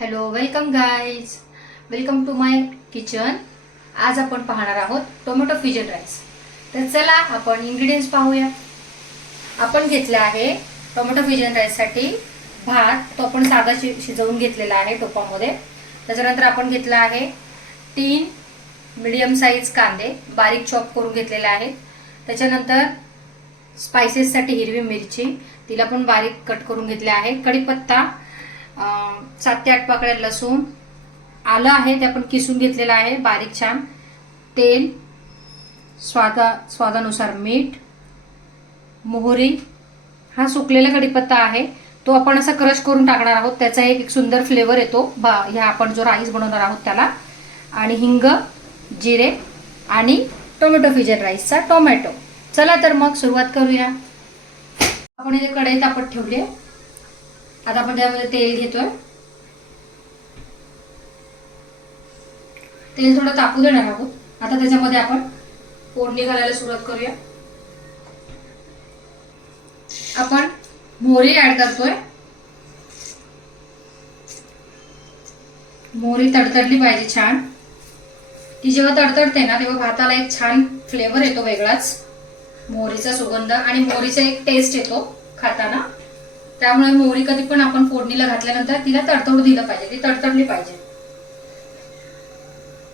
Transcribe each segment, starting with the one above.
Hello, welcome guys, welcome to my kitchen. आज आपण पाहणार आहोत टोमॅटो फ्युजन राईस. तर चला आपण इंग्रेडियंट्स पाहूया. आपण घेतला आहे टोमॅटो फ्युजन राईससाठी भात. तो आपण साधा शिजवून घेतलेला आहे टोपामध्ये. त्याच्यानंतर आपण घेतला आहे 3 मीडियम साईज कांदे बारीक चॉप करून घेतलेले आहेत. त्याच्यानंतर स्पाइसेससाठी हिरवी मिरची, तिला पण बारीक कट करून घेतले आहे. कढीपत्ता, 7 ते 8 पाकळ्या लसूण, आलं आहे ते आपण किसून घेतलेलं आहे बारीक छान. तेल, स्वादानुसार मीठ, मोहरी, हा सुकलेला कढीपत्ता आहे तो आपण असा क्रश करून टाकणार आहोत. त्याचा एक सुंदर फ्लेवर येतो ह्या आपण जो राईस बनवणार आहोत त्याला. आणि हिंग, जिरे आणि टोमॅटो फ्युजन राईसचा टोमॅटो. चला तर मग सुरुवात करूया. आपण इथे कढई तापत ठेवली. आता आपण त्यामध्ये तेल घेतोय. तेल थोडं तापू देणार आहोत. आता त्याच्यामध्ये आपण फोडणी घालायला सुरुवात करूया. आपण मोहरी ऍड करतोय. मोहरी तडतडली पाहिजे छान. ती जेव्हा तडतडते ना तेव्हा भाताला एक छान फ्लेवर येतो वेगळाच, मोहरीचा सुगंध आणि मोहरीचा एक टेस्ट येतो खाताना. त्यामुळे मोहरी कधी पण आपण फोडणीला घातल्यानंतर तिला तडतडू दिलं पाहिजे, ती तडतडली पाहिजे.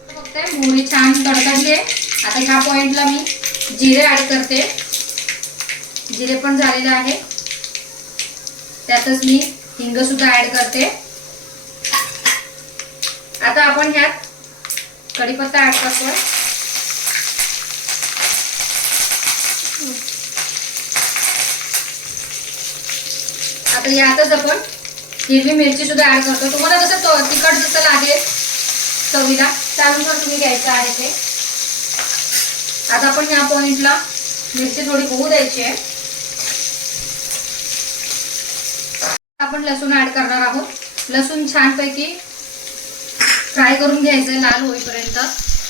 फक्त मोहरी छान तडतडली आहे. आता ह्या पॉइंटला मी जिरे ऍड करते. जिरे पण झालेले आहे. त्यातच मी हिंग सुद्धा ऍड करते. आता आपण ह्यात कढीपत्ता ऍड करतोय. आता यातच आपण हिरवी मिरची सुद्धा ऍड करतो. तुम्हाला जसं तिखट जसं लागेल चवीला त्यानुसार तुम्ही घ्यायचं आहे ते. आता आपण ह्या पॉइंटला मिरची थोडी होऊ द्यायची आहे. आपण लसूण ऍड करणार आहोत. लसूण छानपैकी फ्राय करून घ्यायचं लाल होईपर्यंत.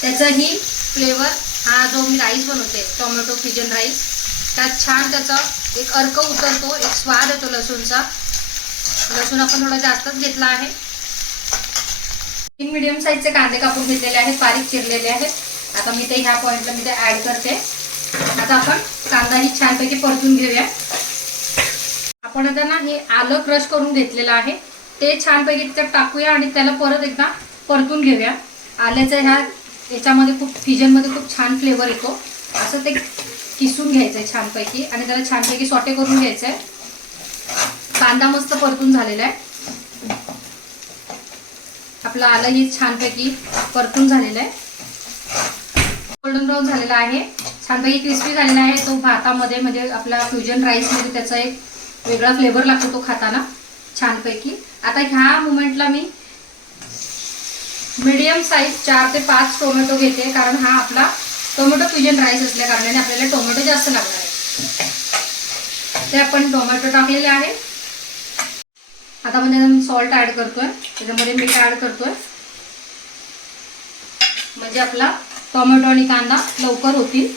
त्याचाही फ्लेवर हा जो मी राईस बनवते टोमॅटो फ्युजन राईस त्यात छान त्याचा एक अर्क उतरतो, एक स्वाद येतो लसूणचा. लसूण आपण थोडा जास्तच घेतला आहे. 3 मीडियम साईजचे कांदे कापून घेतलेले आहेत, बारीक चिरलेले आहेत. आता मी ते ह्या पॉइंटला मी ते ऍड करते. आता आपण कांदाही छानपैकी परतून घेऊया. आपण आता ना हे आलं क्रश करून घेतलेलं आहे ते छानपैकी त्यात टाकूया आणि त्याला परत एकदा परतून घेऊया. आल्याचं याच्यामध्ये खूप फ्युजनमध्ये खूप छान फ्लेवर येतो. असं ते किसून घ्यायचंय छानपैकी आणि त्याला छानपैकी सॉटे करून घ्यायचंय. कांदा मस्त परतून झालेला आहे. आपलं आलंही छानपैकी परतून झालेलं आहे. गोल्डन ब्राऊन झालेला आहे, छानपैकी क्रिस्पी झालेला आहे. तो भातामध्ये म्हणजे आपला फ्युजन राईस मध्ये त्याचा एक वेगळा फ्लेवर लागतो तो खाताना छानपैकी. आता ह्या मोमेंटला मी मीडियम साईज 4 ते 5 टोमॅटो घेते, कारण हा आपला टोमॅटो फ्युजन राईस असल्या कारणाने आपल्याला टोमॅटो जास्त लागणार आहे. ते आपण टोमॅटो टाकलेले आहे. आता आपण सॉल्ट ऍड करतोय, त्याच्यामध्ये मीठ ऍड करतोय म्हणजे आपला टोमॅटो आणि कांदा लवकर होतील.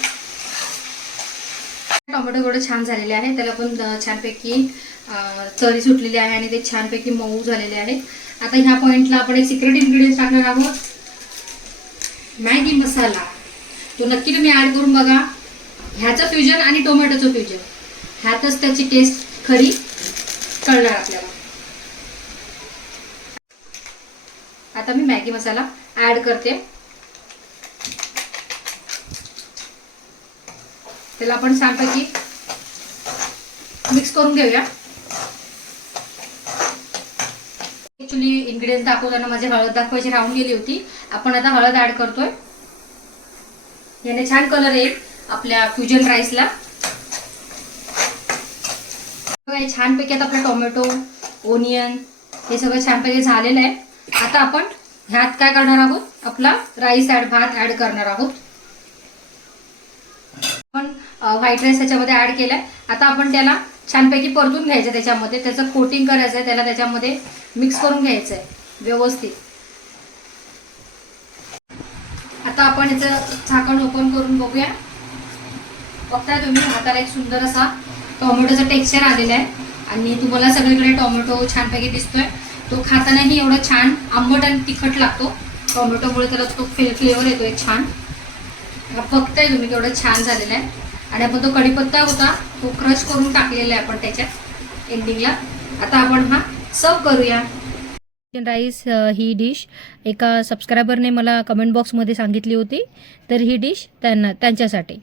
टोमॅटो थोडे छान झालेले आहे, त्याला पण छानपैकी चरी सुटलेली आहे आणि ते छानपैकी मऊ झालेले आहेत. आता ह्या पॉइंटला आपण एक सिक्रेट इन्ग्रेडियंट टाकणार आहोत, मॅगी मसाला. तो नक्की तुम्ही ऍड करून बघा. ह्याचं फ्युजन आणि टोमॅटोचं फ्युजन ह्यातच त्याची टेस्ट खरी कळणार आपल्याला. आता मी मॅगी मसाला ऍड करते. त्याला आपण छानपैकी मिक्स करून घेऊया. ऍक्च्युली इन्ग्रेडियंट्स दाखवताना माझी हळद दाखवायची राहून गेली होती. आपण आता हळद ऍड करतोय. याने छान कलर येईल आपल्या फ्युजन राईसला. छानपैकी आता आपला टोमॅटो, ओनियन हे सगळं छानपैकी झालेलं आहे. आता आपण ह्यात काय करणार आहोत, आपला राईस भात ऍड करणार आहोत. आपण व्हाईट राईस त्याच्यामध्ये ऍड केलाय. आता आपण त्याला छानपैकी परतून घ्यायचं. त्याच्यामध्ये त्याचं कोटिंग करायचं आहे, त्याला त्याच्यामध्ये मिक्स करून घ्यायचं आहे व्यवस्थित. आता आपण याचं झाकण ओपन करून बघूया. बघताय तुम्ही हाताला एक सुंदर असा टोमॅटोचा टेक्स्चर आलेला आहे आणि तुम्हाला सगळीकडे टोमॅटो छानपैकी दिसतोय. तो खातानाही एवढा छान आंबट आणि तिखट लागतो. टोमॅटोमुळे त्याला तो फ्लेवर येतो एक छान. बघताय तुम्ही केवढं छान झालेलं आहे. आणि आपण तो कढीपत्ता होता तो क्रश करून टाकलेला आहे आपण त्याच्यात एंडिंगला. आता आपण हा सर्व करूया. चिकन राईस ही डिश एका सबस्क्रायबरने मला कमेंट बॉक्समध्ये सांगितली होती, तर ही डिश त्यांच्यासाठी.